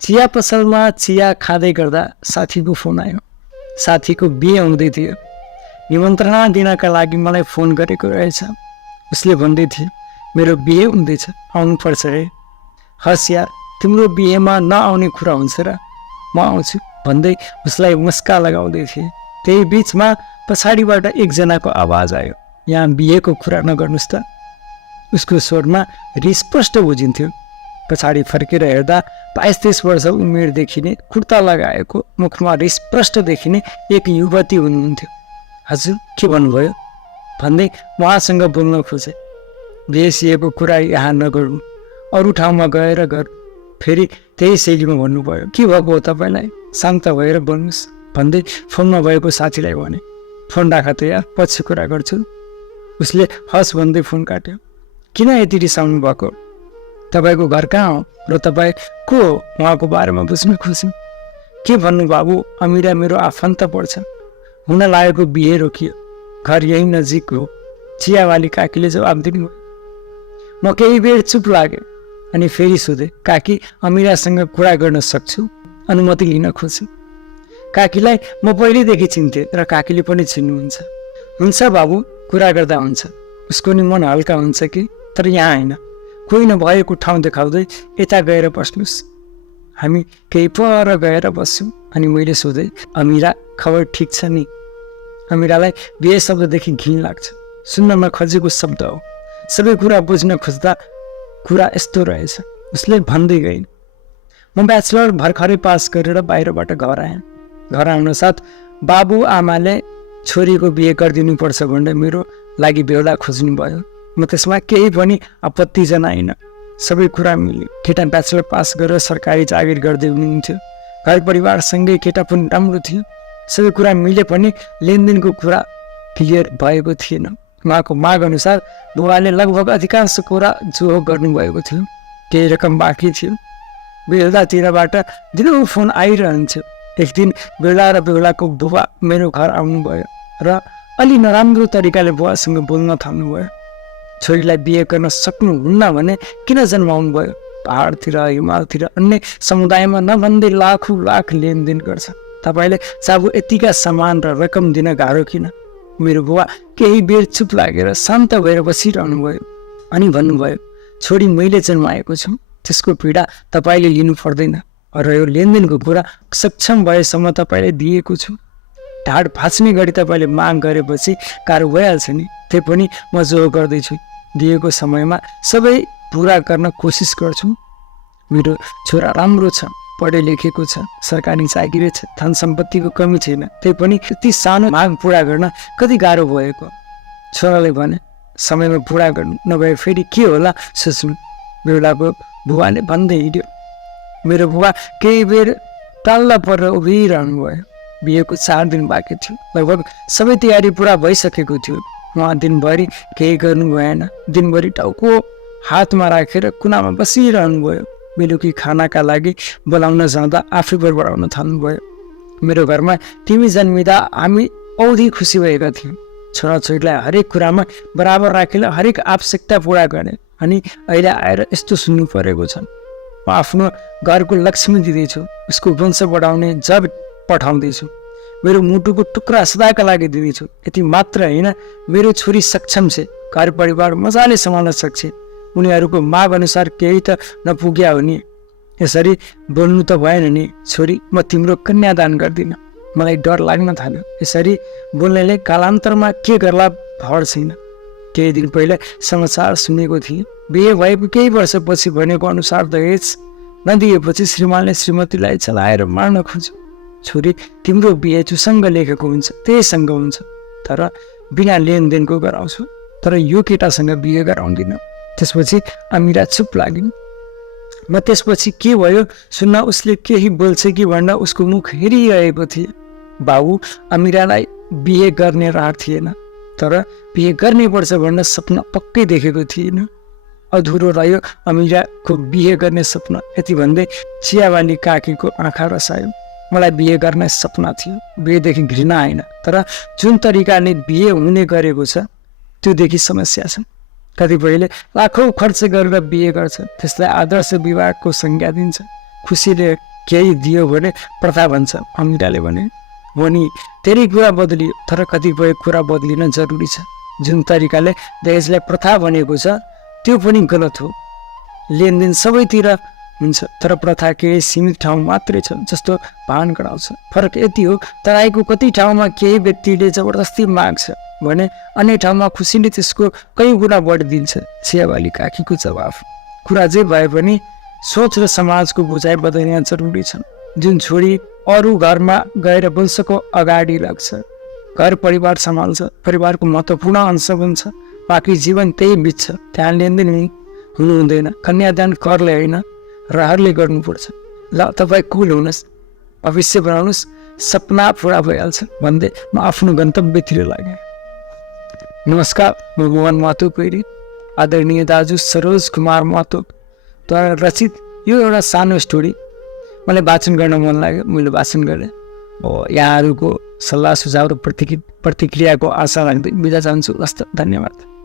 चिया पसलमा चिया खाँदै गर्दा साथीको फोन आयो। साथीको बिहे हुँदै थियो। निमन्त्रणा दिनका लागि मलाई फोन गरेको रहेछ। उसले भन्दै थियो, मेरो बिहे हुँदैछ, आउनुपर्छ रे। हस् यार, तिम्रो बिहेमा नआउने कुरा हुन्छ र, म आउँछु भन्दै उसलाई मुस्का लगाउँदै थिएँ। त्यही बिचमा पछाडिबाट एकजनाको आवाज आयो, यहाँ बिहेको कुरा नगर्नुहोस् त। उसको स्वरमा रिस स्पष्ट बुझिन्थ्यो। पछाडि फर्केर हेर्दा 22-23 वर्ष उमेर देखिने, कुर्ता लगाएको, मुखमा रिस स्पष्ट देखिने एक युवती हुनुहुन्थ्यो। हजुर, के भन्नुभयो भन्दै उहाँसँग बोल्न खोजे। बिहेसिएको कुरा यहाँ नगर्नु, अरू ठाउँमा गएर गर। फेरि त्यही शैलीमा भन्नुभयो, के भएको हो तपाईँलाई, शान्त भएर बोल्नुहोस् भन्दै फोनमा भएको साथीलाई भने। फोन राख त यार, पछि कुरा गर्छु। उसले हस् भन्दै फोन काट्यो। किन यति रिसाउनु भएको? तपाईँको घर कहाँ हो र तपाईँ को हो उहाँको बारेमा बुझ्न खोज्यौँ। के भन्नु बाबु, अमिरा मेरो आफन्त पर्छ, हुन लागेको बिहे रोकियो, घर यही नजिक हो। चियावाली काकीले जवाब दिनुभयो। म केही बेर चुप लागेँ अनि फेरि सोधेँ, काकी अमिरासँग कुरा गर्न सक्छु? अनुमति लिन खोजेँ। काकीलाई म पहिल्यैदेखि चिन्थेँ र काकीले पनि चिन्नुहुन्छ। हुन्छ बाबु, कुरा गर्दा हुन्छ, उसको नि मन हल्का हुन्छ कि। तर यहाँ होइन, कोही नभएको ठाउँ देखाउँदै यता गएर बस्नुहोस्। हामी केही पर गएर बस्छौँ अनि मैले सोधेँ, अमिरा खबर ठिक छ नि? अमिरालाई बिहे शब्ददेखि घिन लाग्छ, सुन्न नखोजेको शब्द हो। सबै कुरा बुझ्न खोज्दा कुरा यस्तो रहेछ। उसले भन्दै गइन्, म ब्याचलर भर्खरै पास गरेर बाहिरबाट घर आएँ। घर आउन साथ बाबु आमाले छोरीको बिहे गरिदिनुपर्छ भनेर मेरो लागि बेहुला खोज्नु भयो। म त्यसमा केही पनि आपत्ति जनाइन। सबै कुरा मिल्यो। केटा ब्याचलर पास गरेर सरकारी जागिर गर्दै हुनुहुन्थ्यो। घर परिवारसँगै केटा पनि राम्रो थियो। सबै कुरा मिले पनि लेनदेनको कुरा क्लियर भएको थिएन। उहाँको माग अनुसार बुवाले लगभग अधिकांश कुरा जो गर्नुभएको थियो। केही रकम बाँकी थियो। बेहुलातिरबाट दिनहुँ फोन आइरहन्थ्यो। एक दिन बेहुला र बेहुलाको बुबा मेरो घर आउनुभयो र अलि नराम्रो तरिकाले बुवासँग बोल्न थाल्नुभयो। छोरीलाई बिहे गर्न सक्नुहुन्न भने किन जन्माउनु भयो? पहाडतिर, हिमालतिर, अन्य समुदायमा नभन्दै लाखौँ लाख लेनदेन गर्छ। तपाईँले चाबु यतिका सामान र रकम दिन गाह्रो किन? मेरो बुवा केही बेर चुप लागेर शान्त भएर बसिरहनु भयो अनि भन्नुभयो, छोरी मैले जन्माएको छु, त्यसको पीडा तपाईँले लिनु पर्दैन र यो लेनदेनको कुरा सक्षम भएसम्म तपाईँले दिएको छु। ढाड भाँच्ने गरी तपाईँले माग गरेपछि गाह्रो भइहाल्छ नि। त्यही पनि म जो गर्दैछु, दिएको समयमा सबै पुरा गर्न कोसिस गर्छु। मेरो छोरा राम्रो छ, पढे लेखेको छ, सरकारी चाकिरी छ, धन सम्पत्तिको कमी छैन। त्यही पनि यति सानो माग पुरा गर्न कति गाह्रो भएको। छोराले भने, समयमा पुरा गर्नु नभए फेरि के होला सोच्नु। बेहुलाको बुवाले भन्दै हिँड्यो। मेरो बुवा केही बेर टाल्ला परेर उभिरहनु भयो। बिहेको 4 दिन बाँकी थियो। लगभग सबै तयारी पुरा भइसकेको थियो। उहाँ दिनभरि केही गर्नु भएन। दिनभरि टाउको हातमा राखेर कुनामा बसिरहनु भयो। बेलुकी खानाका लागि बोलाउन जाँदा आफै बढाउन थाल्नुभयो। मेरो घरमा तिमी जन्मिँदा हामी औधी खुसी भएका थियौँ। छोराछोरीलाई हरेक कुरामा बराबर राखेर हरेक आवश्यकता पुरा गर्ने। अनि अहिले आएर यस्तो सुन्नु परेको छ। म आफ्नो घरको लक्ष्मी दिँदैछु, उसको वंश बढाउने जब पठाउँदैछु। मेरो मुटुको टुक्रा सदाका लागि दिँदैछु। यति मात्र होइन, मेरो छोरी सक्षम छ, घर परिवार मजाले सम्हाल्न सक्छ। उनीहरूको माग अनुसार केही त नपुग्या हो नि। यसरी बोल्नु त भएन नि। छोरी, म तिम्रो कन्यादान गर्दिनँ। मलाई डर लाग्न थाल्यो। यसरी बोल्नेले कालान्तरमा के गर्ला भर छैन। केही दिन पहिला समाचार सुनेको थिएँ। बिहे भएको केही वर्षपछि भनेको अनुसार दहेज नदिएपछि श्रीमानले श्रीमतीलाई चलाएर मार्न खोज्यो। छोरी, तिम्रो बिहे जोसँग लेखेको हुन्छ त्यहीसँग हुन्छ, तर बिना लेनदेनको गराउँछु। तर यो केटासँग बिहे गराउँदिनँ। त्यसपछि अमिरा चुप लागिन्। म त्यसपछि के भयो सुन्न उसले केही बोल्छ कि भनेर उसको मुख हेरिरहेको थिएँ। बाबु अमिरालाई बिहे गर्ने रहर थिएन, तर बिहे गर्नै पर्छ भनेर सपना पक्कै देखेको थिएन। अधुरो रह्यो अमिराको बिहे गर्ने सपना। यति भन्दै चियावाली काकीको आँखा रसायो। मलाई बिहे गर्ने सपना थियो। बिहेदेखि घृणा होइन, तर जुन तरिकाले बिहे हुने गरेको छ त्योदेखि समस्या छ। कतिपयले लाखौँ खर्च गरेर बिहे गर्छ, त्यसलाई आदर्श विवाहको संज्ञा दिन्छ। खुसीले केही दियो भने प्रथा भन्छ अमिताले भने हो नि। धेरै कुरा बदलियो तर कतिपय कुरा बदलिन जरुरी छ। जुन तरिकाले दहेजलाई प्रथा भनेको छ त्यो पनि गलत हो। लेनदेन सबैतिर हुन्छ तर प्रथा केही सीमित ठाउँ मात्रै छ जस्तो भान गराउँछ। फरक यति हो तराईको कति ठाउँमा केही व्यक्तिले जबरजस्ती माग्छ भने अन्य ठाउँमा खुसीले त्यसको कई गुणा बढिदिन्छ। छियावाली काकीको जवाफ कुरा जे भए पनि सोच र समाजको बुझाइ बदल्न जरुरी छ। जुन छोरी अरू घरमा गएर वंशको अगाडि लाग्छ, घर परिवार सम्हाल्छ, परिवारको महत्त्वपूर्ण अंश बन्छ, बाँकी जीवन त्यही बित्छ, त्यहाँ लेनदेन हुनु हुँदैन। कन्यादान करले होइन रहरले गर्नुपर्छ। ल तपाईँ कुल हुनुहोस्, भविष्य बनाउनुहोस्, सपना पुरा भइहाल्छ भन्दै म आफ्नो गन्तव्यतिर लागेँ। नमस्कार, म मोहन महतो कोइरी। आदरणीय दाजु सरोज कुमार महतोद्वारा रचित यो एउटा सानो स्टोरी मलाई वाचन गर्न मन लाग्यो, मैले वाचन गरेँ। यहाँहरूको सल्लाह सुझाव र प्रतिक्रियाको आशा राख्दै बिदा चाहन्छु। हस्त, धन्यवाद।